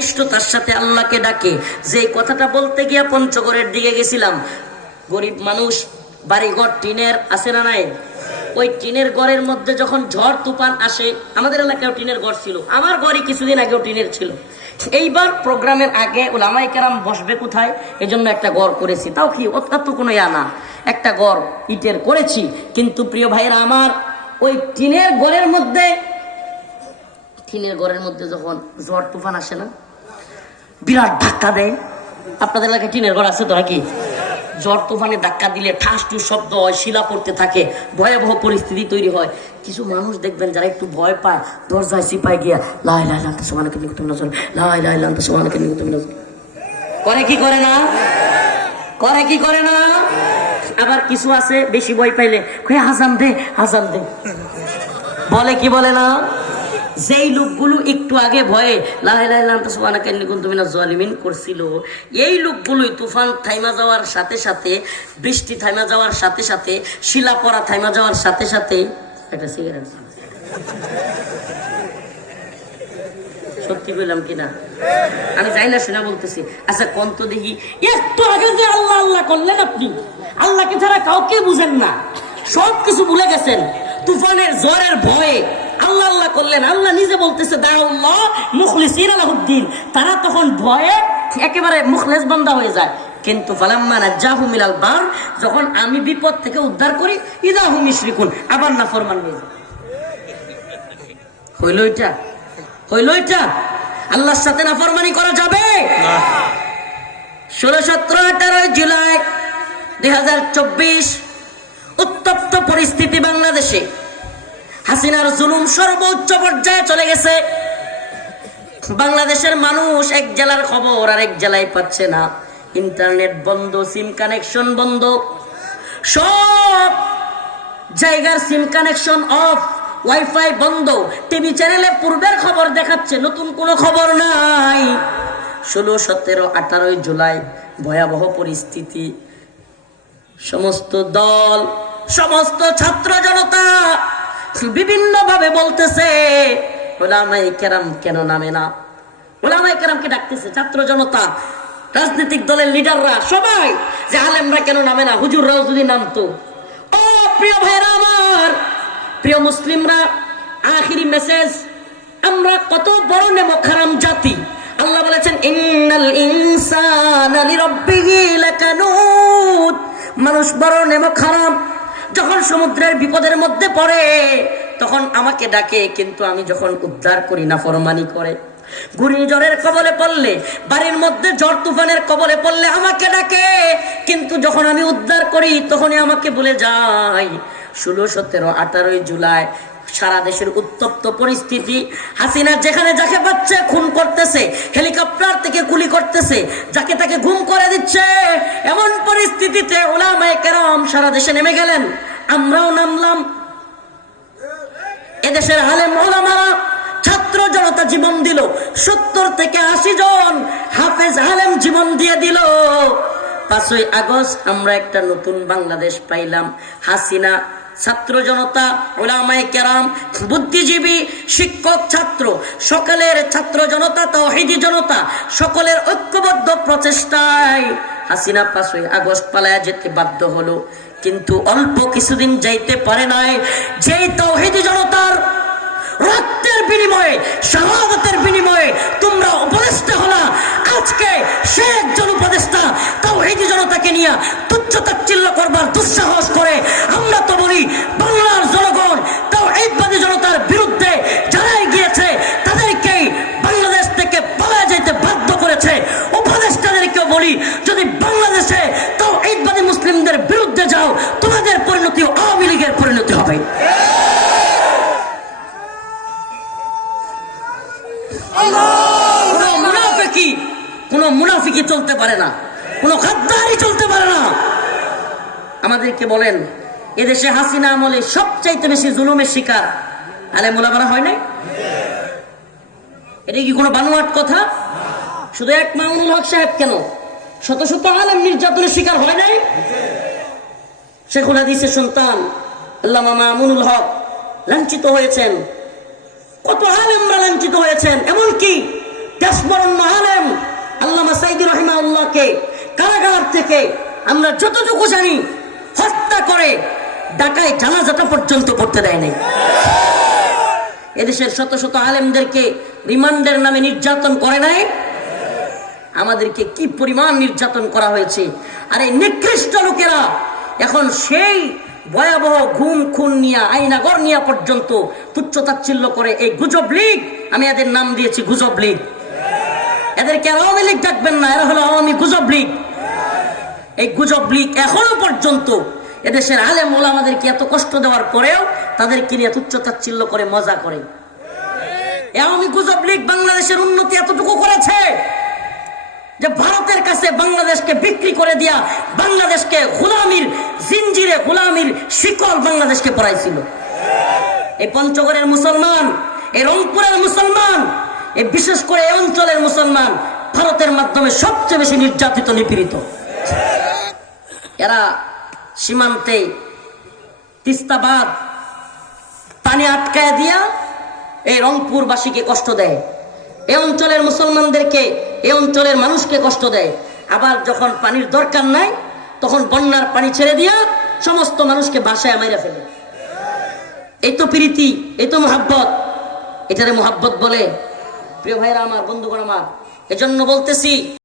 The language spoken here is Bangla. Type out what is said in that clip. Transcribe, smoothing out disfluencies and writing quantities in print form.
নিষ্ঠতার সাথে আল্লাহকে ডাকে। যে কথাটা বলতে গিয়া পঞ্চগড়ের দিকে গেছিলাম, গরিব মানুষ, বাড়িঘর টিনের আছে না নাই, ওই টিনের ঘরের মধ্যে যখন ঝড় তুফান আসে, আমাদের এলাকায় টিনের ঘর ছিল, আমার ঘরই কিছুদিন আগেও টিনের ছিল। এইবার প্রোগ্রামের আগে ওলামায়ে কেরাম বসবে কোথায়, এজন্য একটা ঘর করেছি, তাও কি অত কোনো না, একটা ঘর ইটের করেছি। কিন্তু প্রিয় ভাইয়েরা আমার, ওই টিনের ঘরের মধ্যে যখন ঝড় তুফান আসে না, বিরাট ধাক্কা দেয়। আপনাদের এলাকায় টিনের ঘর আছে তো নাকি? ঝড় তুফানে ধাক্কা দিলে ঠাস টুস শব্দ হয়, শিলা পড়তে থাকে, ভয়াবহ পরিস্থিতি তৈরি হয়। কিছু মানুষ দেখবেন যারা একটু ভয় পায়, দরজায় চিপায় গিয়া লা ইলাহা ইল্লাল্লাহ সুবহানাকা ইন্নী কুনতু মিনাজ জালিমিন, লা ইলাহা ইল্লাল্লাহ সুবহানাকা ইন্নী কুনতু মিনাজ জালিমিন করে কি করে না? করে কি করে না? আবার কিছু আছে বেশি ভয় পাইলে কই আজান দে, আজান দে, বলে কি বলে না? যেই লোকগুলো একটু আগে ভয়ে লা ইলাহা ইল্লাল্লাহ সুবহানাকা ইন্নী কুনতু মিনাজ জালিমিন করছিল, এই লোকগুলোই তুফান থাইমা যাওয়ার সাথে সাথে, বৃষ্টি থাইমা যাওয়ার সাথে সাথে, শিলা পড়া থাইমা যাওয়ার সাথে সাথে একটা সিগারেট, সত্যি বললাম কিনা আমি যাই না শোনা বলতেছি। আচ্ছা কোন তো দেখি, একটু আগে যে আল্লাহ আল্লাহ করলেন, আপনি আল্লাহকে ছাড়া কাউকে বুঝেন না, সব কিছু ভুলে গেছেন, তুফানের ঝড়ের ভয়ে আল্লাহ আল্লাহ করলেন। আল্লাহ নিজে বলতেছে দাউল্লাহ মুখলিসিনা লাহুদ্দিন, তারা তখন ভয়ে একেবারে মুখলেস বান্দা হয়ে যায়। কিন্তু ফালাম্মা নাজ্জাহুম মিনাল বার, যখন আমি বিপদ থেকে উদ্ধার করি, ইযা হুম ইশরিকুন, আবার নাফরমান হয়ে যায়। হইল এটা? আল্লাহর সাথে নাফরমানি করা যাবে না। 16, 17, 18 জুলাই 2024 উত্তপ্ত পরিস্থিতি বাংলাদেশে। হাসিনার জুলুম সর্বোচ্চ পর্যায়ে চলে গেছে। বাংলাদেশের মানুষ এক জেলার খবর আর এক জেলায় পাচ্ছে না, ইন্টারনেট বন্ধ, সিম কানেকশন বন্ধ, সব জায়গার সিম কানেকশন অফ, ওয়াইফাই বন্ধ, টিভি চ্যানেলে পূর্বের খবর দেখাচ্ছে, নতুন কোনো খবর নাই। 16, 17, 18 জুলাই ভয়াবহ পরিস্থিতি। সমস্ত দল, সমস্ত ছাত্র জনতা বিভিন্ন ভাবে বলতেছে উলামায়ে কেরাম কেন নামে না, উলামায়ে কেরামকে ডাকতেছে ছাত্র জনতা, রাজনৈতিক দলের লিডাররা সবাই, যে আলেমরা কেন নামে না, হুজুররাও যদি নামতো। ও প্রিয় ভাইরা আমার, প্রিয় মুসলিমরা, আখিরি মেসেজ, আমরা কত বড় নেমক হারাম জাতি। আল্লাহ বলেছেন ইন্নাল ইনসানা লিরাব্বিহি লাকানুত, মানুষ বড় নেমক হারাম। যখন সমুদ্রের বিপদের মধ্যে পড়ে তখন আমাকে ডাকে, কিন্তু আমি যখন উদ্ধার করি নাফরমানি করে। ঘূর্ণিঝড়ের কবলে পড়লে, বাড়ির মধ্যে ঝড় তুফানের কবলে পড়লে আমাকে ডাকে, কিন্তু যখন আমি উদ্ধার করি তখনই আমাকে ভুলে যায়। 16, 17, 18 জুলাই সারা দেশের উত্তপ্ত পরিস্থিতি। হাসিনা যেখানে যাকে পাচ্ছে খুন করতেছে, হেলিকপ্টার থেকে গুলি করতেছে, যাকে তাকে গুম করে দিচ্ছে। এমন পরিস্থিতিতে উলামায়ে কেরাম সারা দেশে নেমে গেলেন, আমরাও নামলাম। এদেশের আলেম ওলামারা, ছাত্র জনতা জীবন দিল, 70 থেকে 80 জন হাফেজ আলেম জীবন দিয়ে দিল। 5ই আগস্ট আমরা একটা নতুন বাংলাদেশ পাইলাম। হাসিনা, ছাত্র জনতা, উলামায়ে কেরাম, বুদ্ধিজীবী, শিক্ষক, ছাত্র, সকলের, ছাত্র জনতা, তাওহীদি জনতা, সকলের ঐক্যবদ্ধ প্রচেষ্টায় হাসিনা 5ই আগস্ট পালায়া যেতে বাধ্য হলো। কিন্তু অল্প কিছুদিন যাইতে পারে নাই, যেই তাওহীদি জনতার রক্তের বিনিময়ে, শাহাদাতের বিনিময়ে তোমরা উপদেষ্টা হলা, আজকে সে একজন উপদেষ্টা তাওহীদি জনতাকে নিয়ে তুচ্ছ-তাচ্ছিল্য করবার দুঃসাহস করে। আমরা তো বলি বাংলার জনগণ তাওহীদবাদী জনতার বিরুদ্ধে যারাই গিয়েছে তাদেরকেই বাংলাদেশ থেকে পালায় যেতে বাধ্য করেছে। উপদেষ্টাদেরকেও বলি, যদি বাংলাদেশে তাওহীদবাদী মুসলিমদের বিরুদ্ধে যাও, তোমাদের পরিণতি আওয়ামী লীগের পরিণতি হবে। কোন মুনাফিকি চলতে পারে না, কোন গাদ্দারি চলতে পারে না। আমাদেরকে বলেন, এদেশে হাসিনা আমলে সবচাইতে বেশি জুলুমের শিকার আলেম ওলামারা হয় নাই? এটা কি কোনো বানোয়াট কথা? শুধু এক মামুনুল হক সাহেব কেন, শত শত আলেম নির্যাতনের শিকার হয় নাই? শেখুল হাদিসের সন্তান আল্লামা মামুনুল হক লাঞ্ছিত হয়েছেন, কত আলেমরা লাঞ্ছিত হয়েছেন। এমনকি দেশবরণ্য আলেম আল্লামা সাইদি রাহিমাহুল্লাহকে কারাগার থেকে আমরা যতটুকু জানি হত্যা করে ঢাকায় জানাজাটা পর্যন্ত পড়তে দেয় নাই। এদেশের শত শত আলেমদেরকে রিমান্ডের নামে নির্যাতন করে নাই। আমাদেরকে কি পরিমাণ নির্যাতন করা হয়েছে। আর এই নিকৃষ্ট লোকেরা এখন সেই ভয়াবহ ঘুম খুন নিয়ে আইনাগর নিয়ে পর্যন্ত তুচ্ছতাচ্ছিল্য করে। এই গুজব লীগ, আমি এদের নাম দিয়েছি গুজব লীগ। এদেরকে আওয়ামী লীগ ডাকবেন না, এরা হলো আওয়ামী গুজব লীগ। এই গুজব লীগ এখনো পর্যন্ত এদেশের আলেম ওলামাদেরকে এত কষ্ট দেওয়ার পরেও তাদেরকে নিয়ে তুচ্ছতাচ্ছিল্য করে মজা করে। আওয়ামী গুজব লীগ বাংলাদেশের উন্নতি এতটুকু করেছে যে ভারতের কাছে বাংলাদেশকে বিক্রি করে দিয়া বাংলাদেশকে গোলামির জিঞ্জিরে, গোলামির শিকল বাংলাদেশকে পরাইছিল। এই পঞ্চগড়ের মুসলমান, এই রংপুরের মুসলমান, এই বিশেষ করে এই অঞ্চলের মুসলমান ভারতের মাধ্যমে সবচেয়ে বেশি নির্যাতিত, নিপীড়িত। এরা সীমান্তে তিস্তাবাদ পানি আটকায় দিয়া এই রংপুরবাসীকে কষ্ট দেয়, এই অঞ্চলের মুসলমানদেরকে, এই অঞ্চলের মানুষকে কষ্ট দেয়। আবার যখন পানির দরকার নাই তখন বন্যার পানি ছেড়ে দিয়া সমস্ত মানুষকে বাসায় মাইরা ফেলে। এই তো প্রীতি, এই তো মোহাব্বত, এটারে মোহাব্বত বলে। প্রিয় ভাইরা আমার, বন্ধুগণ আমার, এজন্য বলতেছি